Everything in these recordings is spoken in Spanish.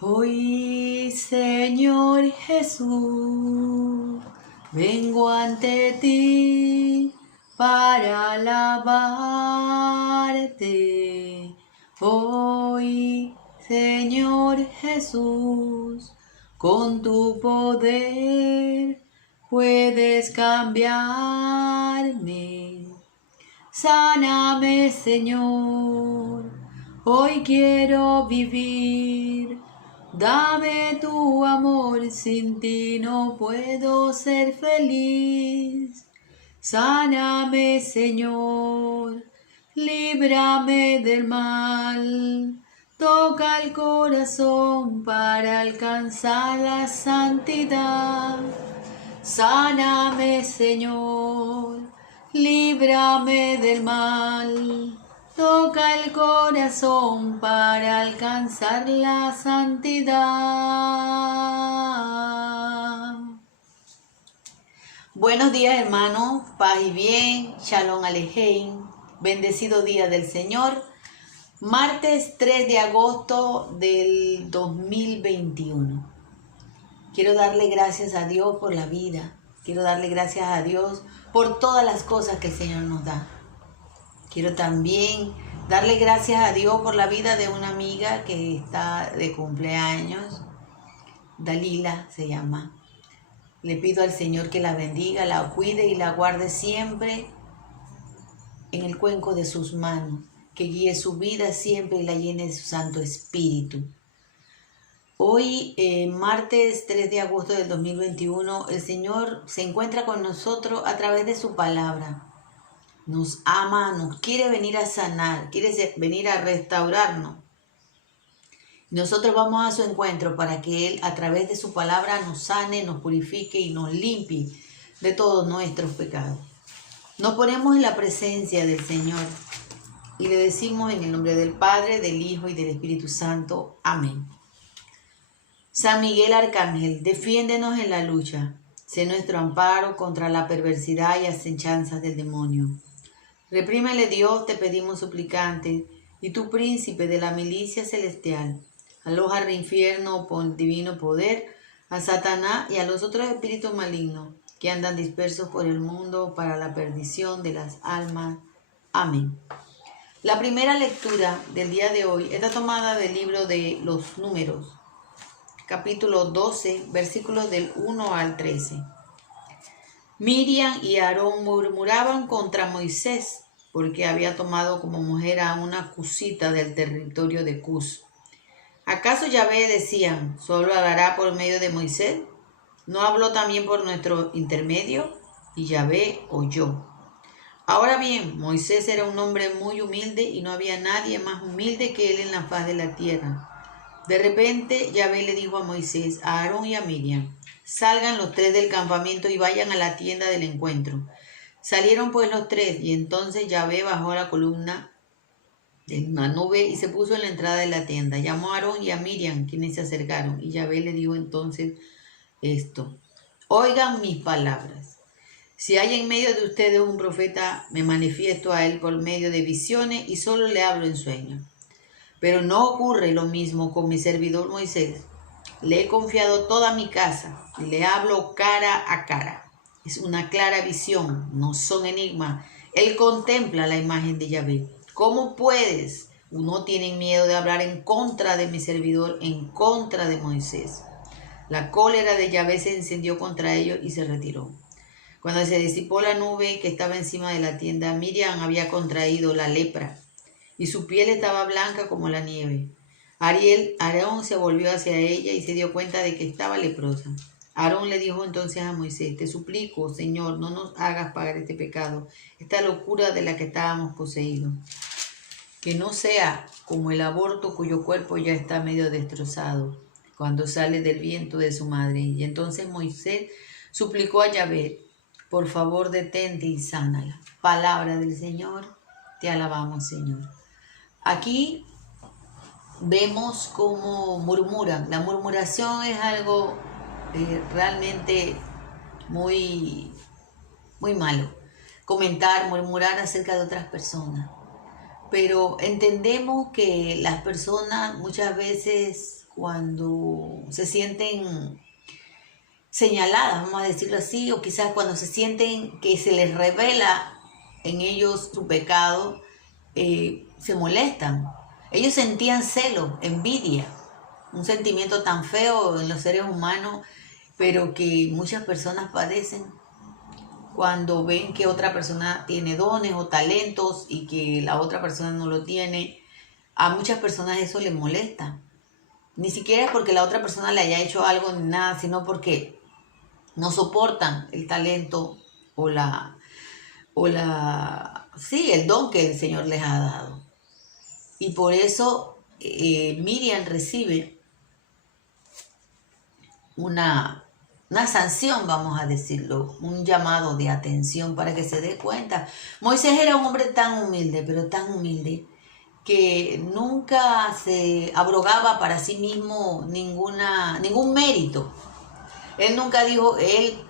Hoy, Señor Jesús, vengo ante ti para alabarte. Hoy, Señor Jesús, con tu poder puedes cambiarme. Sáname, Señor, hoy quiero vivir. Dame tu amor, sin ti no puedo ser feliz. Sáname, Señor, líbrame del mal. Toca el corazón para alcanzar la santidad. Sáname, Señor, líbrame del mal. Toca el corazón para alcanzar la santidad. Buenos días, hermanos, paz y bien, Shalom Alejem, bendecido día del Señor. Martes 3 de agosto del 2021. Quiero darle gracias a Dios por la vida. Quiero darle gracias a Dios por todas las cosas que el Señor nos da. Quiero también darle gracias a Dios por la vida de una amiga que está de cumpleaños. Dalila se llama. Le pido al Señor que la bendiga, la cuide y la guarde siempre en el cuenco de sus manos. Que guíe su vida siempre y la llene de su Santo Espíritu. Hoy, martes 3 de agosto del 2021, el Señor se encuentra con nosotros a través de su palabra. Nos ama, nos quiere venir a sanar, quiere venir a restaurarnos. Nosotros vamos a su encuentro para que Él, a través de su palabra, nos sane, nos purifique y nos limpie de todos nuestros pecados. Nos ponemos en la presencia del Señor y le decimos en el nombre del Padre, del Hijo y del Espíritu Santo. Amén. San Miguel Arcángel, defiéndenos en la lucha. Sé nuestro amparo contra la perversidad y asechanzas del demonio. Reprímele, Dios, te pedimos suplicante, y tú, príncipe de la milicia celestial, aloja al infierno por divino poder a Satanás y a los otros espíritus malignos que andan dispersos por el mundo para la perdición de las almas. Amén. La primera lectura del día de hoy está tomada del libro de los Números, capítulo 12, versículos del 1 al 13. Miriam y Aarón murmuraban contra Moisés porque había tomado como mujer a una cusita del territorio de Cus. ¿Acaso Yahvé, decían, solo hablará por medio de Moisés? ¿No habló también por nuestro intermedio? Y Yahvé oyó. Ahora bien, Moisés era un hombre muy humilde y no había nadie más humilde que él en la faz de la tierra. De repente, Yahvé le dijo a Moisés, a Aarón y a Miriam: salgan los tres del campamento y vayan a la tienda del encuentro. Salieron pues los tres, y entonces Yahvé bajó a la columna de una nube y se puso en la entrada de la tienda. Llamó a Aarón y a Miriam, quienes se acercaron, y Yahvé le dijo entonces esto: oigan mis palabras. Si hay en medio de ustedes un profeta, me manifiesto a él por medio de visiones y solo le hablo en sueños. Pero no ocurre lo mismo con mi servidor Moisés. Le he confiado toda mi casa y le hablo cara a cara. Es una clara visión, no son enigmas. Él contempla la imagen de Yahvé. ¿Cómo puedes? No tienen miedo de hablar en contra de mi servidor, en contra de Moisés. La cólera de Yahvé se encendió contra ellos y se retiró. Cuando se disipó la nube que estaba encima de la tienda, Miriam había contraído la lepra y su piel estaba blanca como la nieve. Aarón se volvió hacia ella y se dio cuenta de que estaba leprosa. Aarón le dijo entonces a Moisés: te suplico, Señor, no nos hagas pagar este pecado, esta locura de la que estábamos poseídos. Que no sea como el aborto cuyo cuerpo ya está medio destrozado cuando sale del viento de su madre. Y entonces Moisés suplicó a Yahvé: por favor, detente y sánala. Palabra del Señor, te alabamos, Señor. Aquí vemos cómo murmuran. La murmuración es algo realmente muy, muy malo. Comentar, murmurar acerca de otras personas. Pero entendemos que las personas muchas veces cuando se sienten señaladas, vamos a decirlo así, o quizás cuando se sienten que se les revela en ellos su pecado, se molestan. Ellos sentían celo, envidia, un sentimiento tan feo en los seres humanos, pero que muchas personas padecen cuando ven que otra persona tiene dones o talentos y que la otra persona no lo tiene. A muchas personas eso les molesta. Ni siquiera es porque la otra persona le haya hecho algo ni nada, sino porque no soportan el talento sí, el don que el Señor les ha dado. Y por eso Miriam recibe una sanción, vamos a decirlo, un llamado de atención para que se dé cuenta. Moisés era un hombre tan humilde, pero tan humilde, que nunca se abrogaba para sí mismo ningún mérito. Él nunca dijo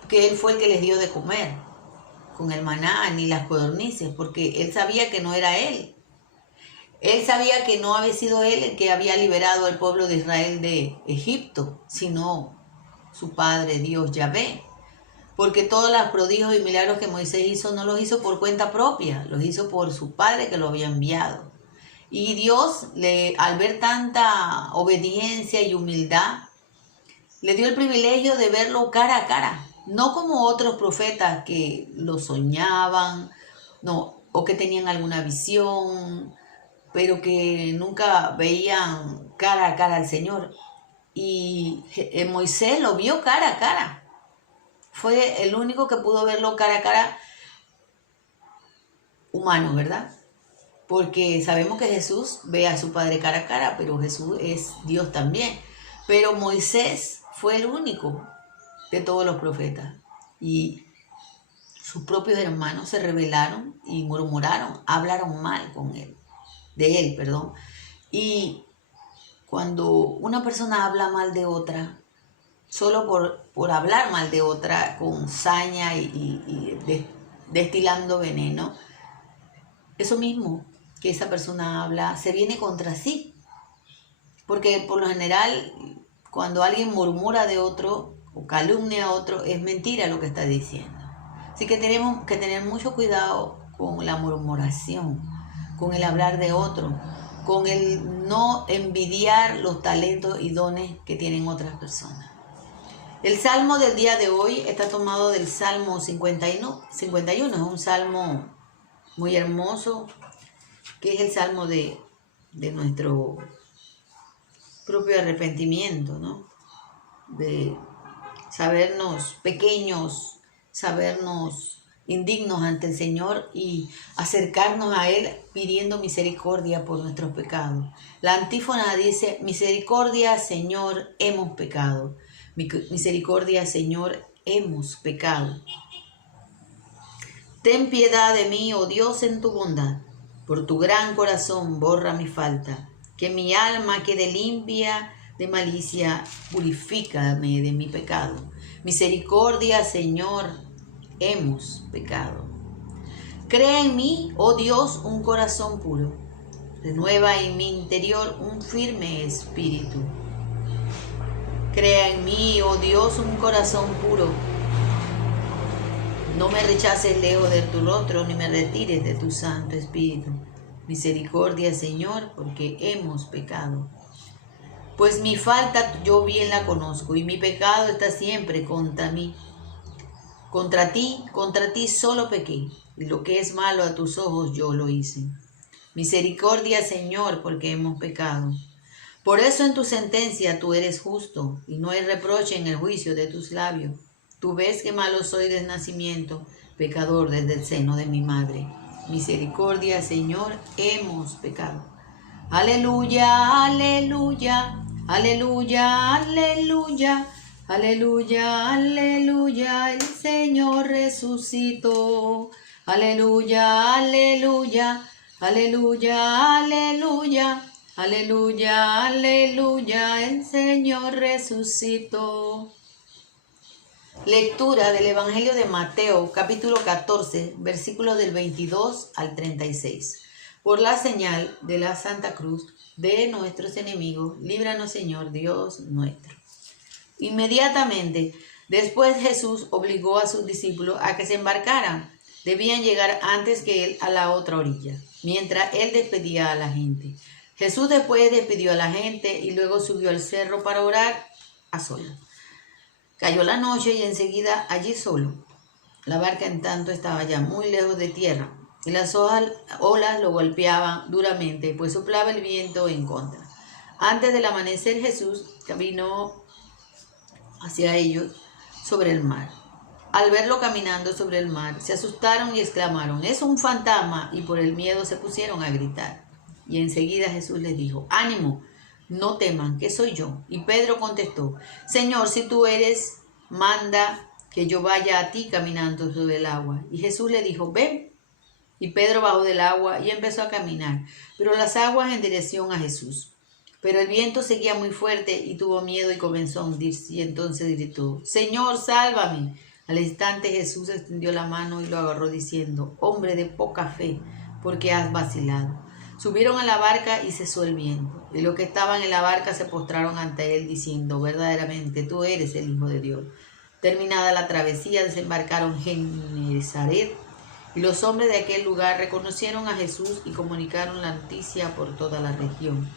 que él fue el que les dio de comer con el maná ni las codornices, porque él sabía que no era él. Él sabía que no había sido él el que había liberado al pueblo de Israel de Egipto, sino su padre Dios Yahvé. Porque todos los prodigios y milagros que Moisés hizo no los hizo por cuenta propia, los hizo por su padre que lo había enviado. Y Dios, al ver tanta obediencia y humildad, le dio el privilegio de verlo cara a cara, no como otros profetas que lo soñaban, no, o que tenían alguna visión, pero que nunca veían cara a cara al Señor. Y Moisés lo vio cara a cara. Fue el único que pudo verlo cara a cara humano, ¿verdad? Porque sabemos que Jesús ve a su Padre cara a cara, pero Jesús es Dios también. Pero Moisés fue el único de todos los profetas. Y sus propios hermanos se rebelaron y murmuraron, hablaron mal de él. Y cuando una persona habla mal de otra, solo por hablar mal de otra, con saña y destilando veneno, eso mismo que esa persona habla se viene contra sí. Porque por lo general, cuando alguien murmura de otro o calumnia a otro, es mentira lo que está diciendo. Así que tenemos que tener mucho cuidado con la murmuración, con el hablar de otro, con el no envidiar los talentos y dones que tienen otras personas. El salmo del día de hoy está tomado del Salmo 51. Es un salmo muy hermoso, que es el salmo de nuestro propio arrepentimiento, ¿no? De sabernos pequeños, sabernos indignos ante el Señor y acercarnos a Él pidiendo misericordia por nuestros pecados. La antífona dice: misericordia, Señor, hemos pecado. Misericordia, Señor, hemos pecado. Ten piedad de mí, oh Dios, en tu bondad. Por tu gran corazón borra mi falta. Que mi alma quede limpia de malicia, purifícame de mi pecado. Misericordia, Señor, hemos pecado. Crea en mí, oh Dios, un corazón puro. Renueva en mi interior un firme espíritu. Crea en mí, oh Dios, un corazón puro. No me rechaces lejos de tu rostro, ni me retires de tu Santo Espíritu. Misericordia, Señor, porque hemos pecado. Pues mi falta yo bien la conozco, y mi pecado está siempre contra mí. Contra ti solo pequé, y lo que es malo a tus ojos yo lo hice. Misericordia, Señor, porque hemos pecado. Por eso en tu sentencia tú eres justo, y no hay reproche en el juicio de tus labios. Tú ves que malo soy de nacimiento, pecador desde el seno de mi madre. Misericordia, Señor, hemos pecado. Aleluya, aleluya, aleluya, aleluya, aleluya, aleluya, el Señor resucitó. Aleluya, aleluya, aleluya, aleluya, aleluya, aleluya, el Señor resucitó. Lectura del Evangelio de Mateo, capítulo 14, versículos del 22 al 36. Por la señal de la Santa Cruz de nuestros enemigos. Líbranos, Señor Dios nuestro. Inmediatamente después Jesús obligó a sus discípulos a que se embarcaran. Debían llegar antes que él a la otra orilla, mientras él despedía a la gente. Jesús después despidió a la gente y luego subió al cerro para orar a solas. Cayó la noche y enseguida allí solo. La barca en tanto estaba ya muy lejos de tierra y las olas lo golpeaban duramente, pues soplaba el viento en contra. Antes del amanecer Jesús caminó hacia ellos sobre el mar. Al verlo caminando sobre el mar, se asustaron y exclamaron: «¡Es un fantasma!», y por el miedo se pusieron a gritar. Y enseguida Jesús les dijo: «Ánimo, no teman, que soy yo». Y Pedro contestó: «Señor, si tú eres, manda que yo vaya a ti caminando sobre el agua». Y Jesús le dijo: «Ven». Y Pedro bajó del agua y empezó a caminar, pero las aguas en dirección a Jesús. Pero el viento seguía muy fuerte y tuvo miedo y comenzó a hundirse, y entonces gritó: «Señor, sálvame». Al instante Jesús extendió la mano y lo agarró diciendo: «Hombre de poca fe, ¿por qué has vacilado?». Subieron a la barca y cesó el viento, y los que estaban en la barca se postraron ante él diciendo: «Verdaderamente tú eres el Hijo de Dios». Terminada la travesía, desembarcaron en Genesaret, y los hombres de aquel lugar reconocieron a Jesús y comunicaron la noticia por toda la región.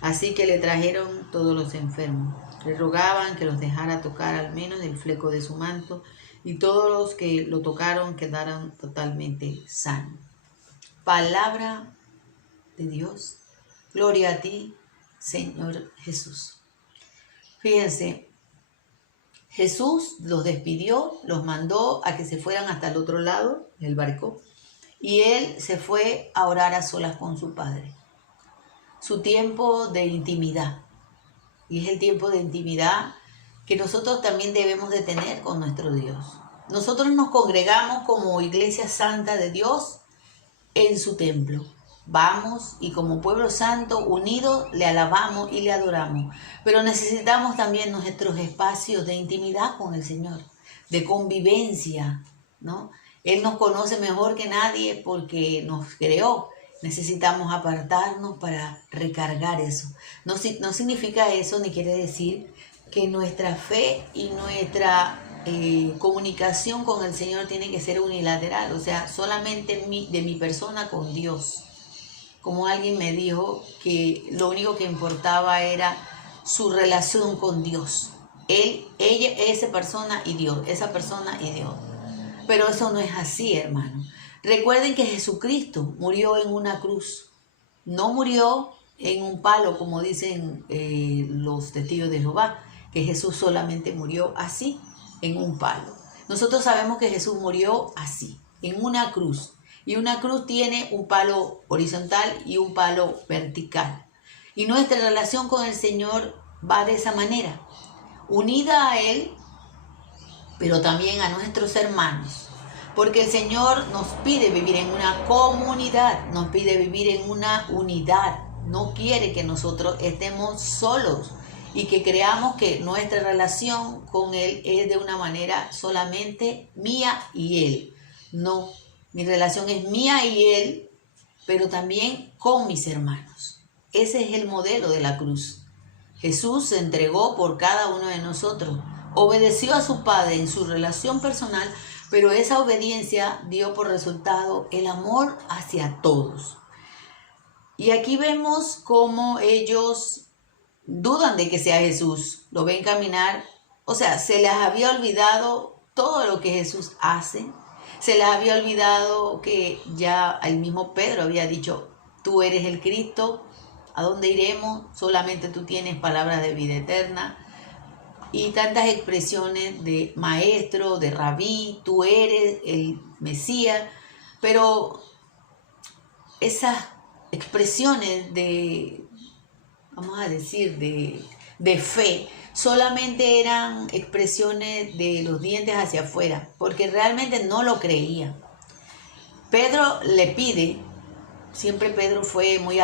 Así que le trajeron todos los enfermos. Le rogaban que los dejara tocar al menos el fleco de su manto, y todos los que lo tocaron quedaron totalmente sanos. Palabra de Dios. Gloria a ti, Señor Jesús. Fíjense, Jesús los despidió, los mandó a que se fueran hasta el otro lado del barco, y él se fue a orar a solas con su Padre. Su tiempo de intimidad. Y es el tiempo de intimidad que nosotros también debemos de tener con nuestro Dios. Nosotros nos congregamos como Iglesia Santa de Dios en su templo. Vamos y como pueblo santo unidos le alabamos y le adoramos. Pero necesitamos también nuestros espacios de intimidad con el Señor, de convivencia, ¿no? Él nos conoce mejor que nadie porque nos creó. Necesitamos apartarnos para recargar eso. No significa eso, ni quiere decir que nuestra fe y nuestra comunicación con el Señor tiene que ser unilateral, o sea, solamente de mi persona con Dios. Como alguien me dijo que lo único que importaba era su relación con Dios. Él, ella, esa persona y Dios, esa persona y Dios. Pero eso no es así, hermano. Recuerden que Jesucristo murió en una cruz. No murió en un palo, como dicen los testigos de Jehová, que Jesús solamente murió así, en un palo. Nosotros sabemos que Jesús murió así, en una cruz. Y una cruz tiene un palo horizontal y un palo vertical. Y nuestra relación con el Señor va de esa manera, unida a Él, pero también a nuestros hermanos. Porque el Señor nos pide vivir en una comunidad, nos pide vivir en una unidad. No quiere que nosotros estemos solos y que creamos que nuestra relación con Él es de una manera solamente mía y Él. No, mi relación es mía y Él, pero también con mis hermanos. Ese es el modelo de la cruz. Jesús se entregó por cada uno de nosotros, obedeció a su Padre en su relación personal, pero esa obediencia dio por resultado el amor hacia todos. Y aquí vemos cómo ellos dudan de que sea Jesús. Lo ven caminar, o sea, se les había olvidado todo lo que Jesús hace. Se les había olvidado que ya el mismo Pedro había dicho: tú eres el Cristo, ¿a dónde iremos? Solamente tú tienes palabras de vida eterna. Y tantas expresiones de maestro, de rabí, tú eres el Mesías. Pero esas expresiones de, vamos a decir, de fe, solamente eran expresiones de los dientes hacia afuera, porque realmente no lo creía. Pedro le pide, siempre Pedro fue muy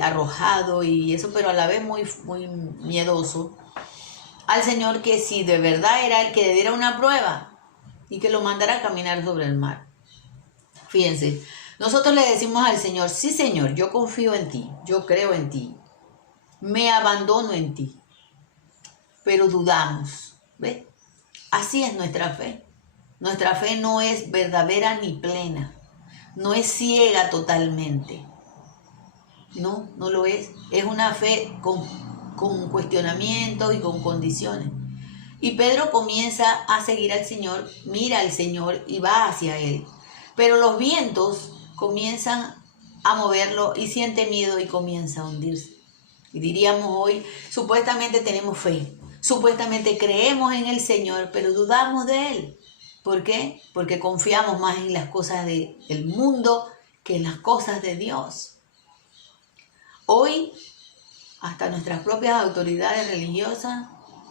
arrojado y eso, pero a la vez muy miedoso, al Señor que si de verdad era el que le diera una prueba y que lo mandara a caminar sobre el mar. Fíjense, Nosotros le decimos al Señor, sí Señor, yo confío en ti, yo creo en ti, me abandono en ti, pero dudamos, ¿ves? Así es nuestra fe. Nuestra fe no es verdadera ni plena, no es ciega totalmente. No, no lo es. Es una fe con cuestionamientos y con condiciones. Y Pedro comienza a seguir al Señor, mira al Señor y va hacia Él. Pero los vientos comienzan a moverlo y siente miedo y comienza a hundirse. Y diríamos hoy, supuestamente tenemos fe, supuestamente creemos en el Señor, pero dudamos de Él. ¿Por qué? Porque confiamos más en las cosas del mundo que en las cosas de Dios. Hoy, hasta nuestras propias autoridades religiosas,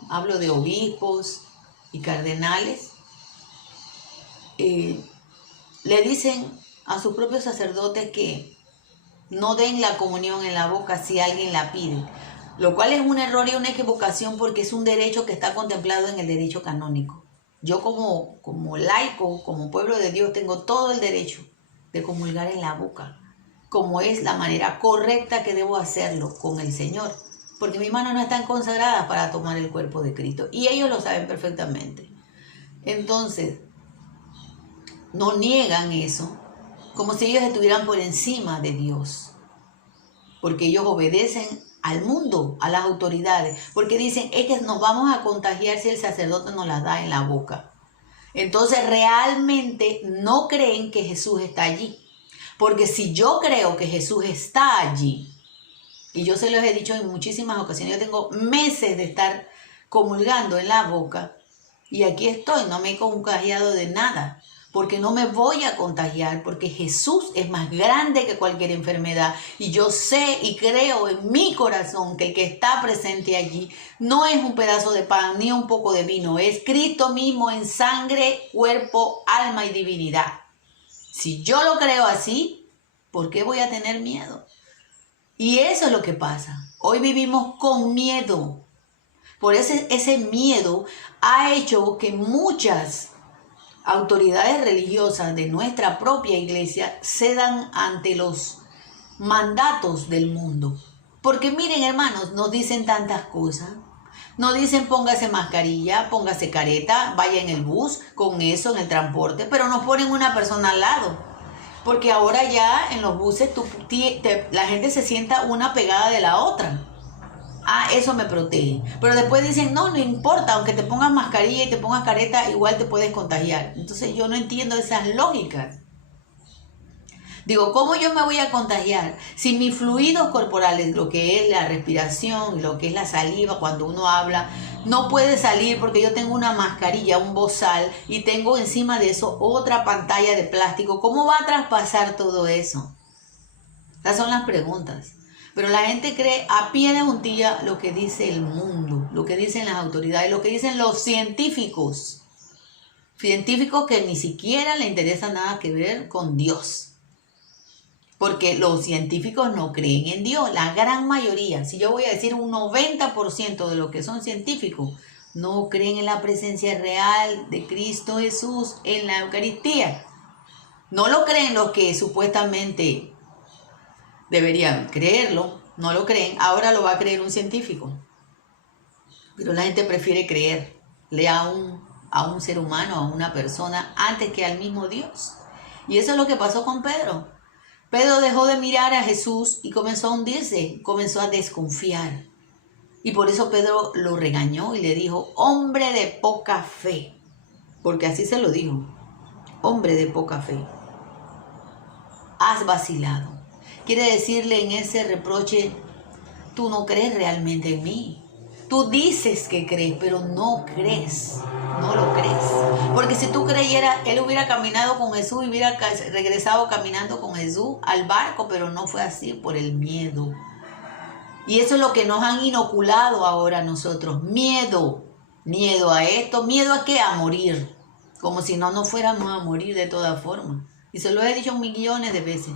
hablo de obispos y cardenales, le dicen a sus propios sacerdotes que no den la comunión en la boca si alguien la pide, lo cual es un error y una equivocación porque es un derecho que está contemplado en el derecho canónico. Yo como laico, como pueblo de Dios, tengo todo el derecho de comulgar en la boca, como es la manera correcta que debo hacerlo con el Señor, porque mis manos no están consagradas para tomar el cuerpo de Cristo, y ellos lo saben perfectamente. Entonces, no niegan eso, como si ellos estuvieran por encima de Dios, porque ellos obedecen al mundo, a las autoridades, porque dicen, es que nos vamos a contagiar si el sacerdote nos la da en la boca. Entonces, realmente no creen que Jesús está allí. Porque si yo creo que Jesús está allí, y yo se los he dicho en muchísimas ocasiones, yo tengo meses de estar comulgando en la boca, y aquí estoy, no me he contagiado de nada, porque no me voy a contagiar, porque Jesús es más grande que cualquier enfermedad, y yo sé y creo en mi corazón que el que está presente allí no es un pedazo de pan ni un poco de vino, es Cristo mismo en sangre, cuerpo, alma y divinidad. Si yo lo creo así, ¿por qué voy a tener miedo? Y eso es lo que pasa. Hoy vivimos con miedo. Por ese miedo ha hecho que muchas autoridades religiosas de nuestra propia iglesia cedan ante los mandatos del mundo. Porque miren, hermanos, nos dicen tantas cosas. Nos dicen póngase mascarilla, póngase careta, vaya en el bus, con eso, en el transporte, pero nos ponen una persona al lado. Porque ahora ya en los buses la gente se sienta una pegada de la otra. Ah, eso me protege. Pero después dicen, no importa, aunque te pongas mascarilla y te pongas careta, igual te puedes contagiar. Entonces yo no entiendo esas lógicas. Digo, ¿cómo yo me voy a contagiar? Si mis fluidos corporales, lo que es la respiración, lo que es la saliva cuando uno habla, no puede salir porque yo tengo una mascarilla, un bozal, y tengo encima de eso otra pantalla de plástico. ¿Cómo va a traspasar todo eso? Esas son las preguntas. Pero la gente cree a pie de juntilla lo que dice el mundo, lo que dicen las autoridades, lo que dicen los científicos. Científicos que ni siquiera le interesa nada que ver con Dios. Porque los científicos no creen en Dios, la gran mayoría, si yo voy a decir un 90% de los que son científicos, no creen en la presencia real de Cristo Jesús en la Eucaristía. No lo creen los que supuestamente deberían creerlo, no lo creen, ahora lo va a creer un científico. Pero la gente prefiere creerle a un ser humano, a una persona, antes que al mismo Dios. Y eso es lo que pasó con Pedro. Pedro dejó de mirar a Jesús y comenzó a hundirse, comenzó a desconfiar. Y por eso Pedro lo regañó y le dijo, hombre de poca fe. Porque así se lo dijo, hombre de poca fe. Has vacilado. Quiere decirle en ese reproche, tú no crees realmente en mí. Tú dices que crees, pero no crees, no lo crees. Porque si tú creyeras, él hubiera caminado con Jesús y hubiera regresado caminando con Jesús al barco, pero no fue así por el miedo. Y eso es lo que nos han inoculado ahora a nosotros, miedo. Miedo a esto, miedo a qué, a morir. Como si no fuéramos a morir de todas formas. Y se lo he dicho millones de veces.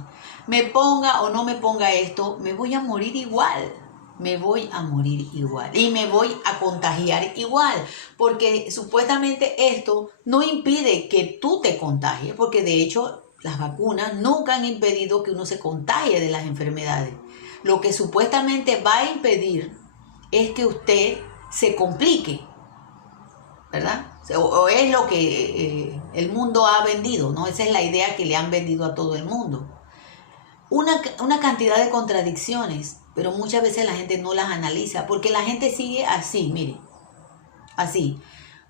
Me ponga o no me ponga esto, me voy a morir igual. Me voy a morir igual y me voy a contagiar igual, porque supuestamente esto no impide que tú te contagies, porque de hecho las vacunas nunca han impedido que uno se contagie de las enfermedades. Lo que supuestamente va a impedir es que usted se complique, ¿verdad? O es lo que el mundo ha vendido, ¿no? Esa es la idea que le han vendido a todo el mundo. Una cantidad de contradicciones, pero muchas veces la gente no las analiza, porque la gente sigue así, mire, así,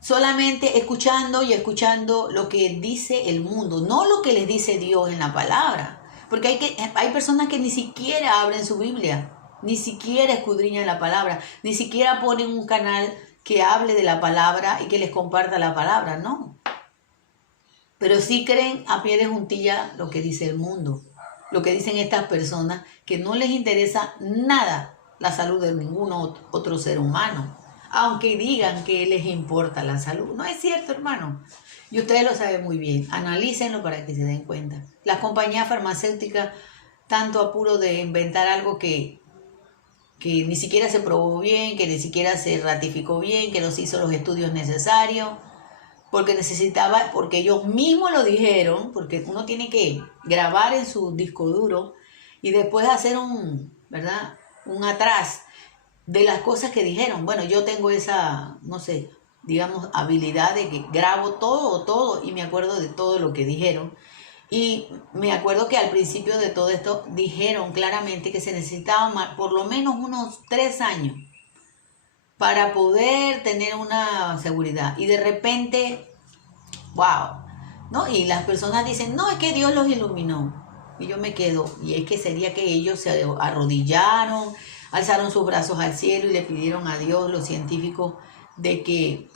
solamente escuchando y escuchando lo que dice el mundo, no lo que les dice Dios en la palabra, porque hay personas que ni siquiera abren su Biblia, ni siquiera escudriñan la palabra, ni siquiera ponen un canal que hable de la palabra y que les comparta la palabra, no. Pero sí creen a pie de juntilla lo que dice el mundo, lo que dicen estas personas que no les interesa nada la salud de ningún otro ser humano, aunque digan que les importa la salud. No es cierto, hermano. Y ustedes lo saben muy bien. Analícenlo para que se den cuenta. Las compañías farmacéuticas, tanto apuro de inventar algo que ni siquiera se probó bien, que ni siquiera se ratificó bien, que no se hizo los estudios necesarios, porque ellos mismos lo dijeron, porque uno tiene que grabar en su disco duro y después hacer un atrás de las cosas que dijeron. Bueno, yo tengo esa, no sé, digamos, habilidad de que grabo todo y me acuerdo de todo lo que dijeron. Y me acuerdo que al principio de todo esto dijeron claramente que se necesitaban por lo menos unos 3 años para poder tener una seguridad. Y de repente, wow, ¿no? Y las personas dicen, no, es que Dios los iluminó. Y yo me quedo, y es que sería que ellos se arrodillaron, alzaron sus brazos al cielo y le pidieron a Dios, los científicos, de que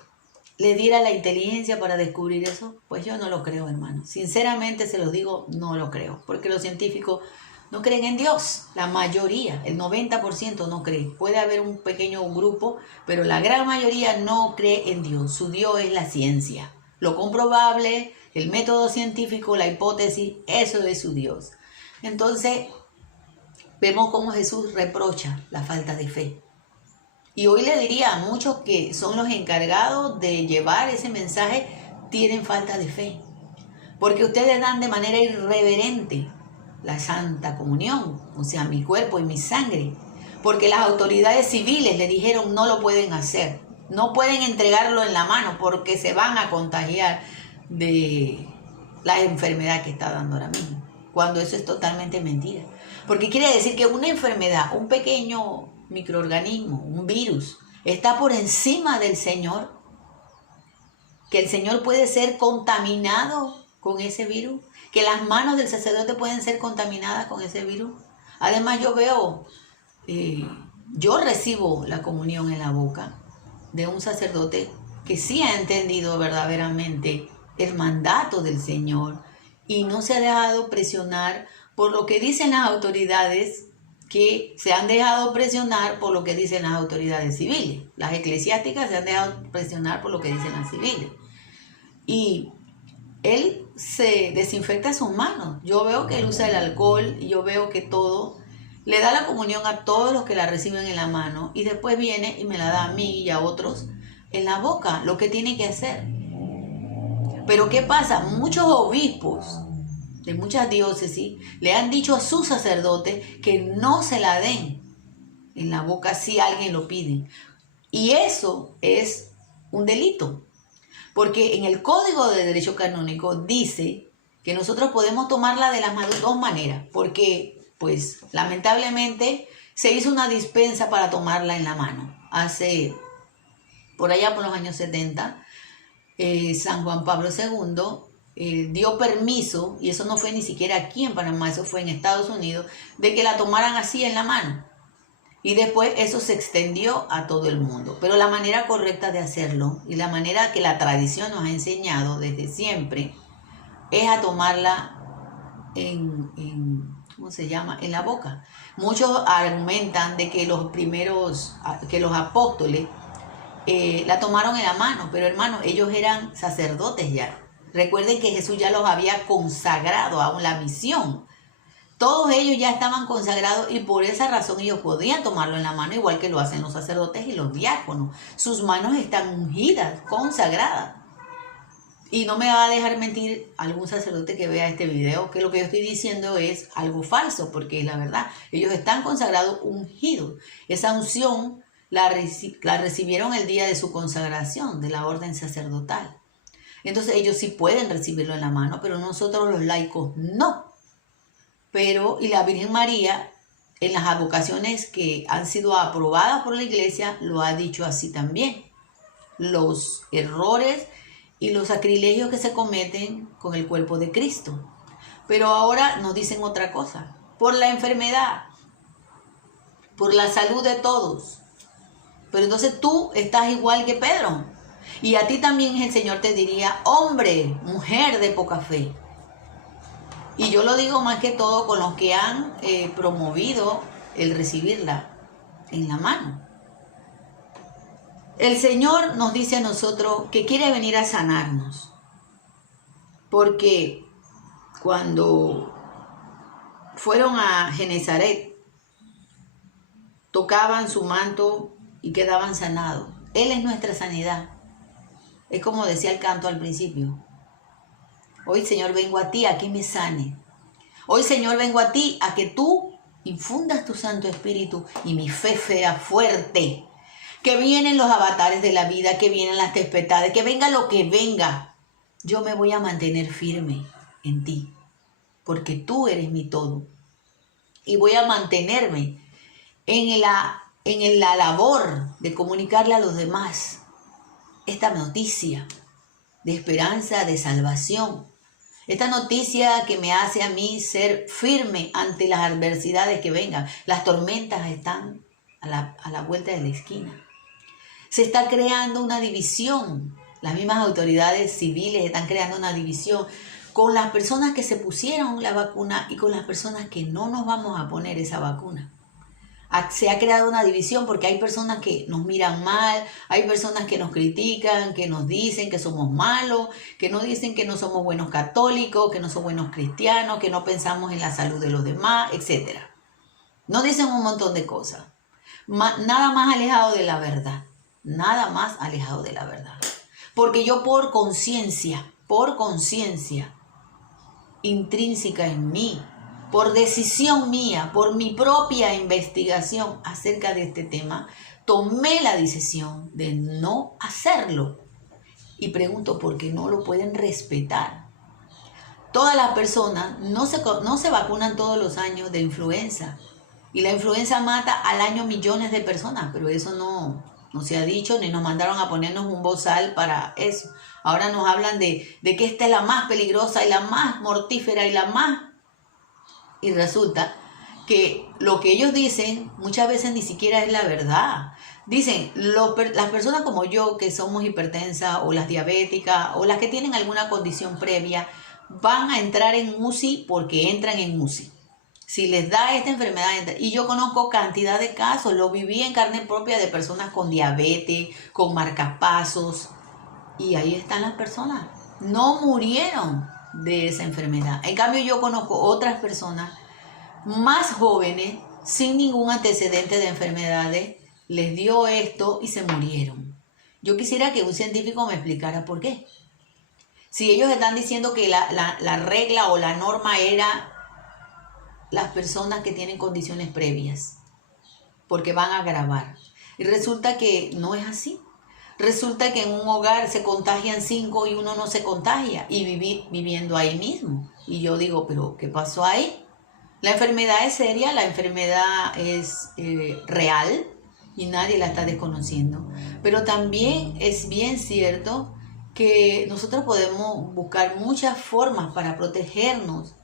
le diera la inteligencia para descubrir eso. Pues yo no lo creo, hermano. Sinceramente se los digo, no lo creo. Porque los científicos no creen en Dios. La mayoría, el 90% no cree. Puede haber un pequeño grupo, pero la gran mayoría no cree en Dios. Su Dios es la ciencia. Lo comprobable, el método científico, la hipótesis, eso es su Dios. Entonces, vemos cómo Jesús reprocha la falta de fe. Y hoy le diría a muchos que son los encargados de llevar ese mensaje, tienen falta de fe. Porque ustedes dan de manera irreverente la Santa Comunión, o sea, mi cuerpo y mi sangre. Porque las autoridades civiles le dijeron no lo pueden hacer. No pueden entregarlo en la mano porque se van a contagiar de la enfermedad que está dando ahora mismo. Cuando eso es totalmente mentira. Porque quiere decir que una enfermedad, un pequeño microorganismo, un virus, está por encima del Señor, que el Señor puede ser contaminado con ese virus, que las manos del sacerdote pueden ser contaminadas con ese virus. Además yo recibo la comunión en la boca de un sacerdote que sí ha entendido verdaderamente el mandato del Señor y no se ha dejado presionar por lo que dicen las autoridades, que se han dejado presionar por lo que dicen las autoridades civiles. Las eclesiásticas se han dejado presionar por lo que dicen las civiles. Y él se desinfecta sus manos. Yo veo que él usa el alcohol y yo veo que todo, le da la comunión a todos los que la reciben en la mano y después viene y me la da a mí y a otros en la boca, lo que tiene que hacer. Pero ¿qué pasa? Muchos obispos de muchas diócesis le han dicho a sus sacerdotes que no se la den en la boca si alguien lo pide. Y eso es un delito. Porque en el Código de Derecho Canónico dice que nosotros podemos tomarla de las dos maneras. Porque, pues, lamentablemente se hizo una dispensa para tomarla en la mano. Por allá por los años 70, San Juan Pablo II dio permiso, y eso no fue ni siquiera aquí en Panamá, eso fue en Estados Unidos, de que la tomaran así en la mano. Y después eso se extendió a todo el mundo. Pero la manera correcta de hacerlo, y la manera que la tradición nos ha enseñado desde siempre, es a tomarla ¿cómo se llama? En la boca. Muchos argumentan de que los apóstoles la tomaron en la mano, pero hermano, ellos eran sacerdotes ya. Recuerden que Jesús ya los había consagrado a la misión. Todos ellos ya estaban consagrados y por esa razón ellos podían tomarlo en la mano, igual que lo hacen los sacerdotes y los diáconos. Sus manos están ungidas, consagradas. Y no me va a dejar mentir algún sacerdote que vea este video, que lo que yo estoy diciendo es algo falso, porque es la verdad. Ellos están consagrados ungidos. Esa unción la recibieron el día de su consagración, de la orden sacerdotal. Entonces ellos sí pueden recibirlo en la mano, pero nosotros los laicos no. Y la Virgen María, en las advocaciones que han sido aprobadas por la Iglesia, lo ha dicho así también. Los errores y los sacrilegios que se cometen con el cuerpo de Cristo. Pero ahora nos dicen otra cosa. Por la enfermedad, por la salud de todos. Pero entonces tú estás igual que Pedro. Y a ti también el Señor te diría, hombre, mujer de poca fe. Y yo lo digo más que todo con los que han promovido el recibirla en la mano. El Señor nos dice a nosotros que quiere venir a sanarnos. Porque cuando fueron a Genezaret, tocaban su manto y quedaban sanados. Él es nuestra sanidad. Es como decía el canto al principio. Hoy, Señor, vengo a ti a que me sane. Hoy, Señor, vengo a ti a que tú infundas tu Santo Espíritu y mi fe sea fuerte. Que vienen los avatares de la vida, que vienen las tempestades, que venga lo que venga. Yo me voy a mantener firme en ti, porque tú eres mi todo. Y voy a mantenerme en la labor de comunicarle a los demás esta noticia de esperanza, de salvación. Esta noticia que me hace a mí ser firme ante las adversidades que vengan. Las tormentas están a la vuelta de la esquina. Se está creando una división. Las mismas autoridades civiles están creando una división con las personas que se pusieron la vacuna y con las personas que no nos vamos a poner esa vacuna. Se ha creado una división porque hay personas que nos miran mal, hay personas que nos critican, que nos dicen que somos malos, que nos dicen que no somos buenos católicos, que no somos buenos cristianos, que no pensamos en la salud de los demás, etc. Nos dicen un montón de cosas. Nada más alejado de la verdad. Nada más alejado de la verdad. Porque yo por conciencia intrínseca en mí, por decisión mía, por mi propia investigación acerca de este tema, tomé la decisión de no hacerlo. Y pregunto, ¿por qué no lo pueden respetar? Todas las personas no se vacunan todos los años de influenza. Y la influenza mata al año millones de personas, pero eso no se ha dicho, ni nos mandaron a ponernos un bozal para eso. Ahora nos hablan de que esta es la más peligrosa y la más mortífera y la más... Y resulta que lo que ellos dicen muchas veces ni siquiera es la verdad. Dicen, las personas como yo que somos hipertensas o las diabéticas o las que tienen alguna condición previa van a entrar en UCI porque entran en UCI. Si les da esta enfermedad, y yo conozco cantidad de casos, lo viví en carne propia de personas con diabetes, con marcapasos, y ahí están las personas. No murieron de esa enfermedad. En cambio, yo conozco otras personas más jóvenes, sin ningún antecedente de enfermedades, les dio esto y se murieron. Yo quisiera que un científico me explicara por qué. Si ellos están diciendo que la regla o la norma era las personas que tienen condiciones previas, porque van a agravar. Y resulta que no es así. Resulta que en un hogar se contagian 5 y uno no se contagia y viviendo ahí mismo. Y yo digo, ¿pero qué pasó ahí? La enfermedad es seria, la enfermedad es real y nadie la está desconociendo. Pero también es bien cierto que nosotros podemos buscar muchas formas para protegernos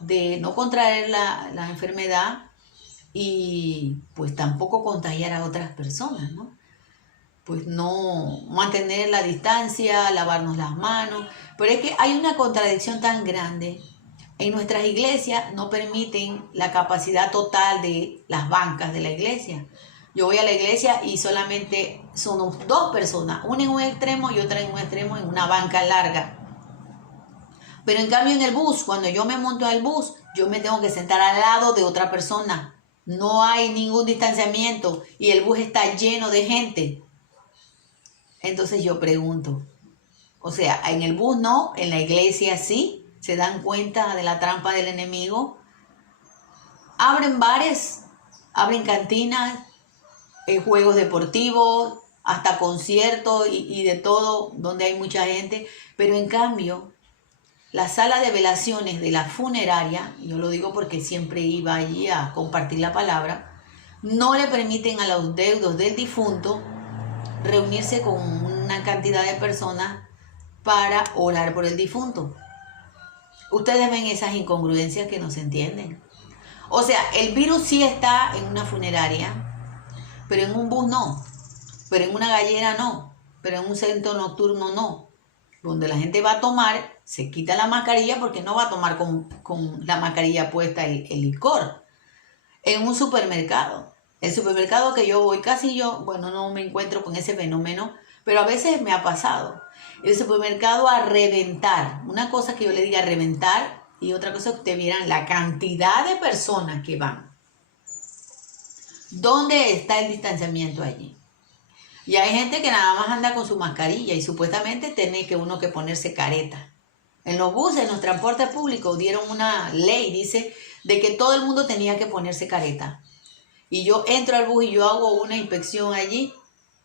de no contraer la enfermedad y pues tampoco contagiar a otras personas, ¿no? Pues no mantener la distancia, lavarnos las manos. Pero es que hay una contradicción tan grande. En nuestras iglesias no permiten la capacidad total de las bancas de la iglesia. Yo voy a la iglesia y solamente son 2 personas, una en un extremo y otra en un extremo en una banca larga. Pero en cambio en el bus, cuando yo me monto al bus, yo me tengo que sentar al lado de otra persona. No hay ningún distanciamiento y el bus está lleno de gente. Entonces yo pregunto, O sea, en el bus no, en la iglesia sí, se dan cuenta de la trampa del enemigo. Abren bares, abren cantinas, juegos deportivos, hasta conciertos y de todo, donde hay mucha gente. Pero en cambio, la sala de velaciones de la funeraria, yo lo digo porque siempre iba allí a compartir la palabra, no le permiten a los deudos del difunto reunirse con una cantidad de personas para orar por el difunto. Ustedes ven esas incongruencias que no se entienden. O sea, el virus sí está en una funeraria, pero en un bus no, pero en una gallera no, pero en un centro nocturno no, donde la gente va a tomar, se quita la mascarilla porque no va a tomar con la mascarilla puesta el licor. En un supermercado, el supermercado que yo voy, casi yo, bueno, no me encuentro con ese fenómeno, pero a veces me ha pasado. El supermercado a reventar, una cosa que yo le diga reventar y otra cosa que ustedes vieran la cantidad de personas que van. ¿Dónde está el distanciamiento allí? Y hay gente que nada más anda con su mascarilla y supuestamente tiene que uno que ponerse careta. En los buses, en los transportes públicos dieron una ley, dice, de que todo el mundo tenía que ponerse careta. Y yo entro al bus y yo hago una inspección allí,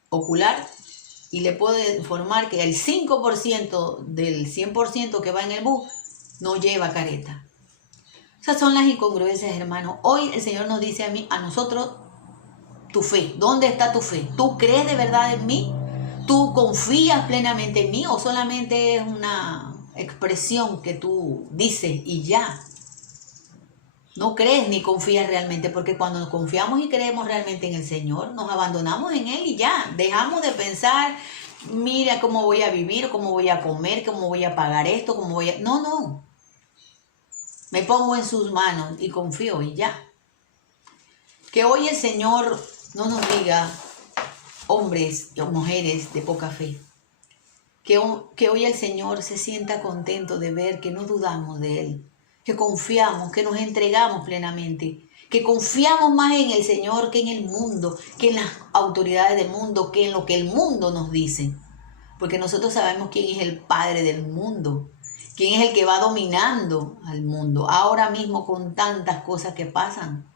ocular, y le puedo informar que el 5% del 100% que va en el bus no lleva careta. Esas son las incongruencias, hermano. Hoy el Señor nos dice a nosotros, tu fe. ¿Dónde está tu fe? ¿Tú crees de verdad en mí? ¿Tú confías plenamente en mí o solamente es una expresión que tú dices y ya? No crees ni confías realmente, porque cuando confiamos y creemos realmente en el Señor, nos abandonamos en Él y ya. Dejamos de pensar, mira cómo voy a vivir, cómo voy a comer, cómo voy a pagar esto, cómo voy a... No. Me pongo en sus manos y confío y ya. Que hoy el Señor no nos diga, hombres o mujeres de poca fe, que hoy el Señor se sienta contento de ver que no dudamos de Él, que confiamos, que nos entregamos plenamente, que confiamos más en el Señor que en el mundo, que en las autoridades del mundo, que en lo que el mundo nos dice. Porque nosotros sabemos quién es el padre del mundo, quién es el que va dominando al mundo. Ahora mismo con tantas cosas que pasan,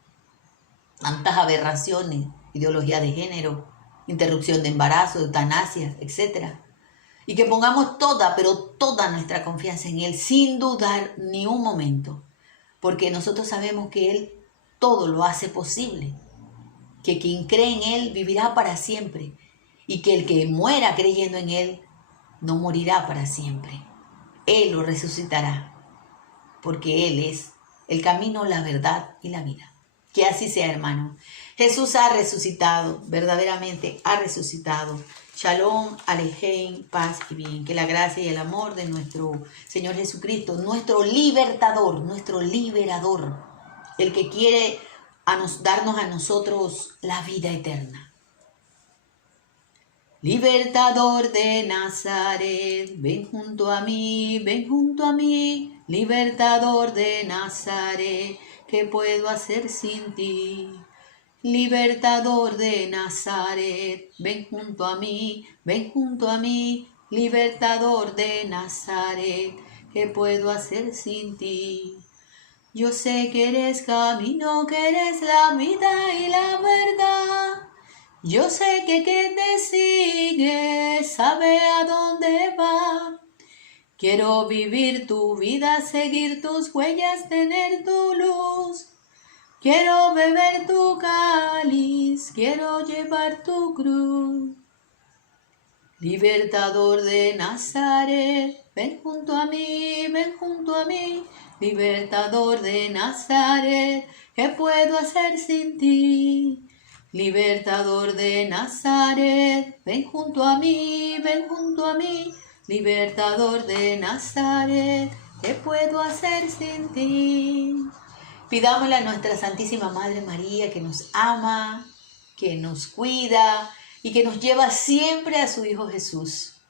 tantas aberraciones, ideología de género, interrupción de embarazo, eutanasia, etc. Y que pongamos toda nuestra confianza en Él, sin dudar ni un momento. Porque nosotros sabemos que Él todo lo hace posible. Que quien cree en Él vivirá para siempre. Y que el que muera creyendo en Él no morirá para siempre. Él lo resucitará. Porque Él es el camino, la verdad y la vida. Que así sea, hermano. Jesús ha resucitado, verdaderamente ha resucitado. Shalom, Alejem, paz y bien. Que la gracia y el amor de nuestro Señor Jesucristo, nuestro libertador, nuestro liberador, el que quiere darnos a nosotros la vida eterna. Libertador de Nazaret, ven junto a mí, ven junto a mí. Libertador de Nazaret, ¿qué puedo hacer sin ti? Libertador de Nazaret, ven junto a mí, ven junto a mí. Libertador de Nazaret, ¿qué puedo hacer sin ti? Yo sé que eres camino, que eres la vida y la verdad. Yo sé que quien te sigue sabe a dónde va. Quiero vivir tu vida, seguir tus huellas, tener tu luz. Quiero beber tu cáliz, quiero llevar tu cruz. Libertador de Nazaret, ven junto a mí, ven junto a mí. Libertador de Nazaret, ¿qué puedo hacer sin ti? Libertador de Nazaret, ven junto a mí, ven junto a mí. Libertador de Nazaret, ¿qué puedo hacer sin ti? Pidámosle a nuestra Santísima Madre María, que nos ama, que nos cuida y que nos lleva siempre a su Hijo Jesús.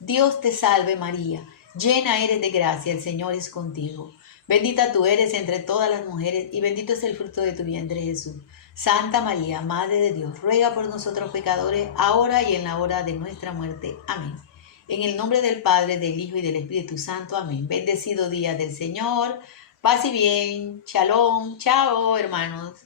Dios te salve María, llena eres de gracia, el Señor es contigo. Bendita tú eres entre todas las mujeres y bendito es el fruto de tu vientre Jesús. Santa María, Madre de Dios, ruega por nosotros pecadores, ahora y en la hora de nuestra muerte. Amén. En el nombre del Padre, del Hijo y del Espíritu Santo. Amén. Bendecido día del Señor. Paz y bien. Shalom. Chao, hermanos.